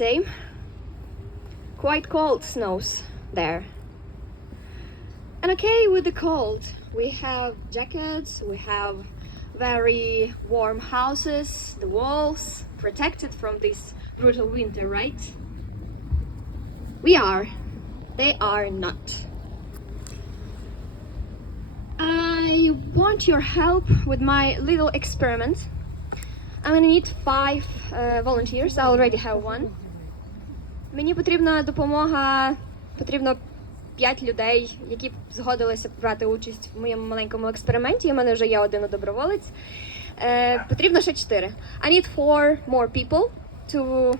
Same. Quite cold snows there. And okay, with the cold, we have jackets, we have very warm houses, the walls protected from this brutal winter, right? We are. They are not. I want your help with my little experiment. I'm gonna need 5 volunteers. I already have one. Мені потрібна допомога, потрібно 5 людей, які б згодилися брати участь в моєму маленькому експерименті. У мене вже є один доброволець. Потрібно ще 4. I need 4 more people to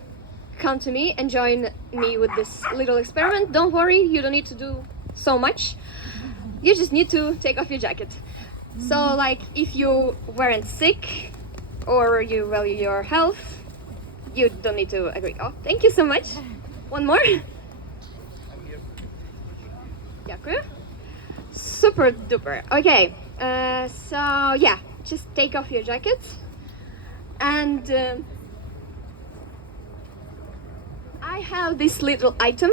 come to me and join me with this little experiment. Don't worry, you don't need to do so much. You just need to take off your jacket. So, like, if you weren't sick or you value your health, you don't need to agree. Oh, thank you so much. One more. Дякую. Super duper. Okay. So yeah, just take off your jacket and I have this little item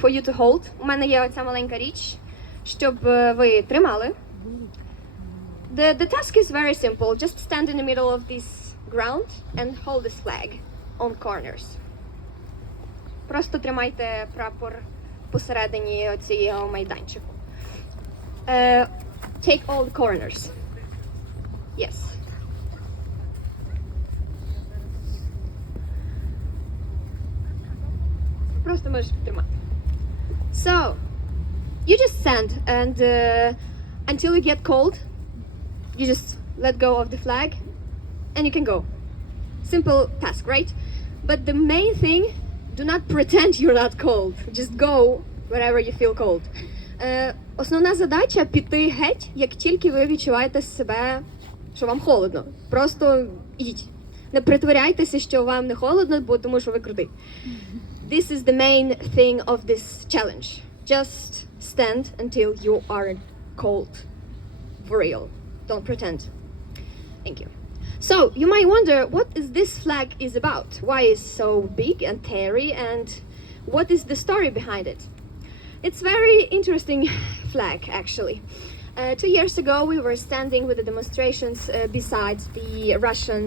for you to hold. У мене є оця маленька річ, щоб ви тримали. The task is very simple. Just stand in the middle of this ground and hold this flag on corners. Просто тримайте прапор посередині цього майданчику. Take all the corners. Yes. Просто можеш тримати. So, you just stand and until you get cold, you just let go of the flag and you can go. Simple task, right? But the main thing, do not pretend you're not cold. Just go wherever you feel cold. Основна задача – піти геть, як тільки ви відчуваєте себе, що вам холодно. Просто ідіть. Не притворяйтеся, що вам не холодно, бо тому що ви крутий. This is the main thing of this challenge. Just stand until you are cold. For real. Don't pretend. Thank you. So, you might wonder, what is this flag is about? Why is so big and hairy, and what is the story behind it? It's very interesting flag, actually. 2 years ago, we were standing with the demonstrations beside the Russian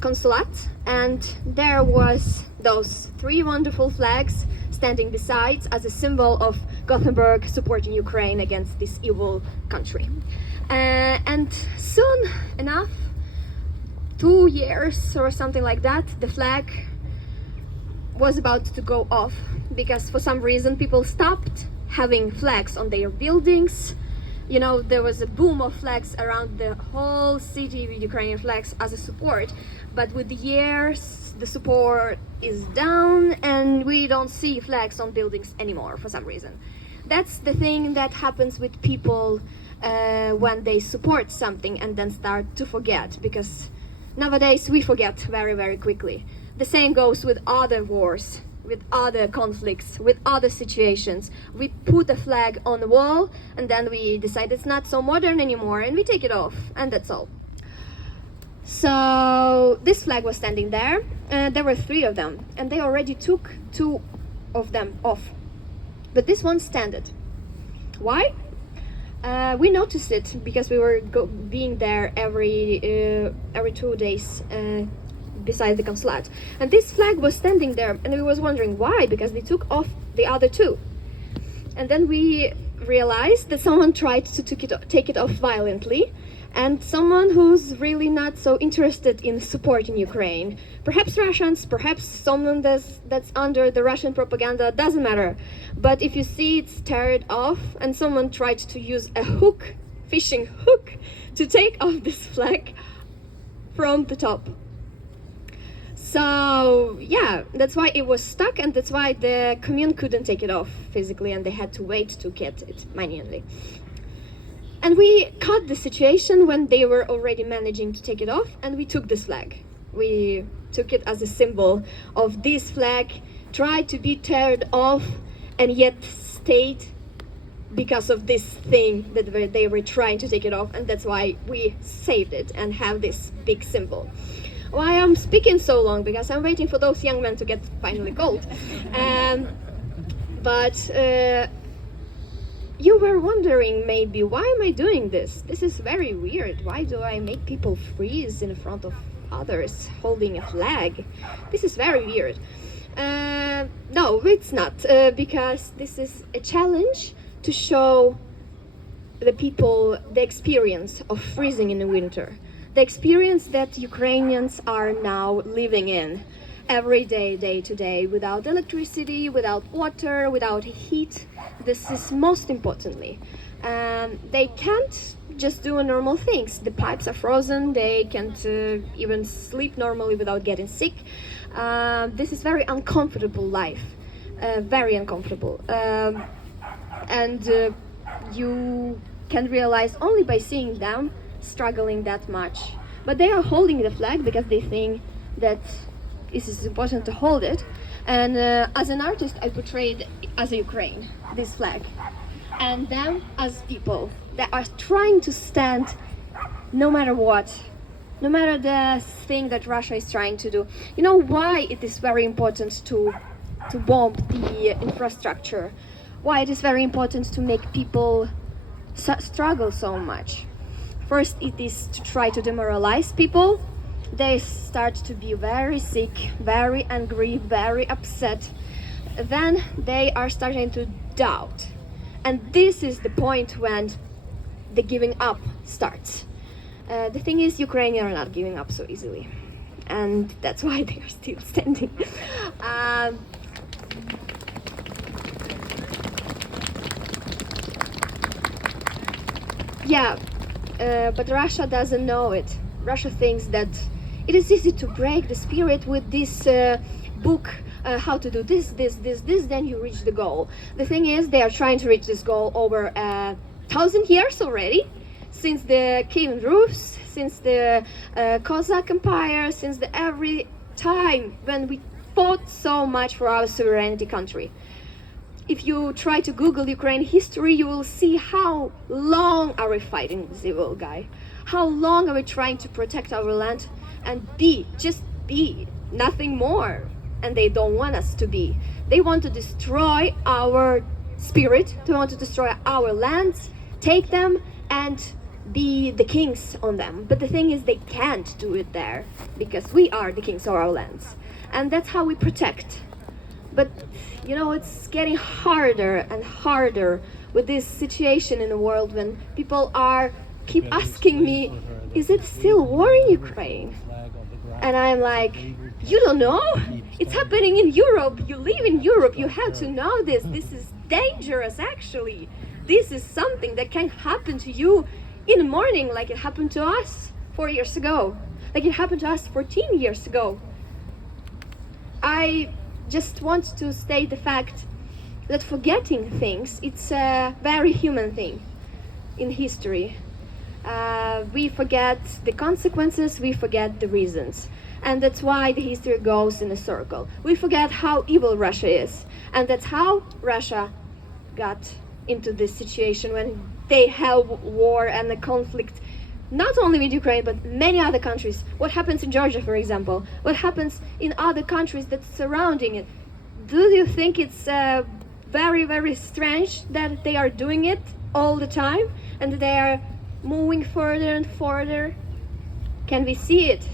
consulate, and there was those 3 wonderful flags standing beside as a symbol of Gothenburg supporting Ukraine against this evil country. And soon enough, 2 years or something like that, the flag was about to go off because for some reason people stopped having flags on their buildings. You know, there was a boom of flags around the whole city with Ukrainian flags as a support, but with the years the support is down and we don't see flags on buildings anymore for some reason. That's the thing that happens with people when they support something and then start to forget, because nowadays we forget very, very quickly. The same goes with other wars, with other conflicts, with other situations. We put a flag on the wall and then we decide it's not so modern anymore and we take it off, and that's all. So this flag was standing there, and there were 3 of them, and they already took 2 of them off. But this one standed. Why? We noticed it because we were being there every 2 days beside the consulate, and this flag was standing there, and we was wondering why, because they took off the other 2, and then we realized that someone tried to take it off violently, and someone who's really not so interested in supporting Ukraine. Perhaps Russians, perhaps someone that's under the Russian propaganda, doesn't matter. But if you see it's teared off and someone tried to use a hook, fishing hook, to take off this flag from the top. So yeah, that's why it was stuck, and that's why the commune couldn't take it off physically and they had to wait to get it manually. And we caught the situation when they were already managing to take it off, and we took this flag. We took it as a symbol of this flag tried to be teared off and yet stayed because of this thing that they were trying to take it off, and that's why we saved it and have this big symbol. why I'm speaking so long, because I'm waiting for those young men to get finally cold. But you were wondering maybe, why am I doing this? This is very weird. Why do I make people freeze in front of others holding a flag? This is very weird. No, it's not, because this is a challenge to show the people the experience of freezing in the winter, the experience that Ukrainians are now living in every day, day to day, without electricity, without water, without heat. This is most importantly. They can't just do normal things. The pipes are frozen, they can't even sleep normally without getting sick. This is very uncomfortable life, very uncomfortable. And you can realize only by seeing them struggling that much. But they are holding the flag because they think that it is important to hold it. And as an artist, I portrayed as a Ukraine, this flag. And them as people that are trying to stand no matter what, no matter the thing that Russia is trying to do. You know why it is very important to bomb the infrastructure? Why it is very important to make people struggle so much? First, it is to try to demoralize people. They start to be very sick, very angry, very upset. Then they are starting to doubt. And this is the point when the giving up starts. The thing is, Ukrainians are not giving up so easily. And that's why they are still standing. But Russia doesn't know it. Russia thinks that it is easy to break the spirit with this book, how to do this, then you reach the goal. The thing is, they are trying to reach this goal over 1,000 years already, since the Kievan Rus, since the Cossack Empire, since every time when we fought so much for our sovereignty country. If you try to Google Ukraine history, you will see how long are we fighting this evil guy. How long are we trying to protect our land and just be, nothing more. And they don't want us to be. They want to destroy our spirit, they want to destroy our lands, take them and be the kings on them. But the thing is, they can't do it there, because we are the kings of our lands. And that's how we protect. But, you know, it's getting harder and harder with this situation in the world when people keep asking me, is it still war in Ukraine? And I'm like, you don't know? It's happening in Europe. You live in Europe. You have to know this. This is dangerous, actually. This is something that can happen to you in the morning, like it happened to us 4 years ago, like it happened to us 14 years ago. I just want to state the fact that forgetting things, it's a very human thing in history. We forget the consequences, we forget the reasons. And that's why the history goes in a circle. We forget how evil Russia is. And that's how Russia got into this situation when they have war and a conflict, not only with Ukraine, but many other countries. What happens in Georgia, for example? What happens in other countries that's surrounding it? Do you think it's very, very strange that they are doing it all the time and they are moving further and further? Can we see it?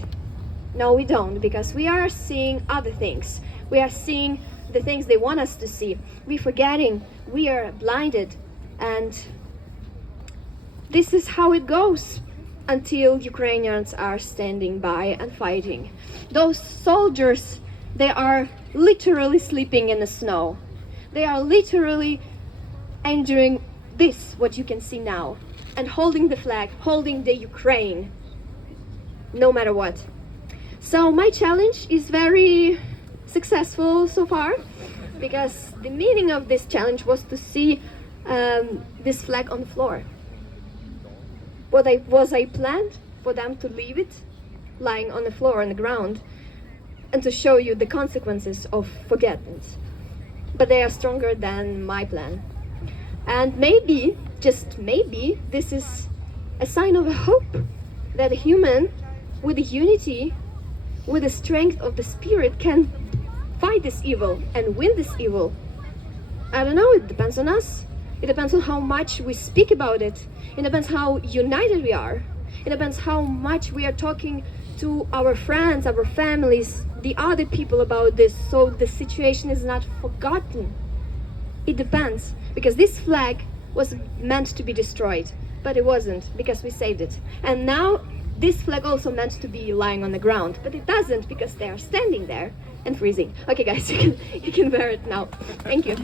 No, we don't, because we are seeing other things. We are seeing the things they want us to see. We're forgetting, we are blinded, and this is how it goes until Ukrainians are standing by and fighting. Those soldiers, they are literally sleeping in the snow. They are literally enduring this, what you can see now, and holding the flag, holding the Ukraine, no matter what. So my challenge is very successful so far, because the meaning of this challenge was to see this flag on the floor. Was I planned for them to leave it lying on the floor, on the ground, and to show you the consequences of forgetfulness. But they are stronger than my plan. And maybe, just maybe, this is a sign of a hope that a human with unity with the strength of the spirit, can fight this evil and win this evil? I don't know, it depends on us. It depends on how much we speak about it. It depends how united we are. It depends how much we are talking to our friends, our families, the other people about this, so the situation is not forgotten. It depends, because this flag was meant to be destroyed, but it wasn't, because we saved it. And now this flag also meant to be lying on the ground, but it doesn't, because they are standing there and freezing. Okay guys, you can wear it now. Thank you.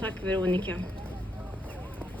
Так, Вероніки.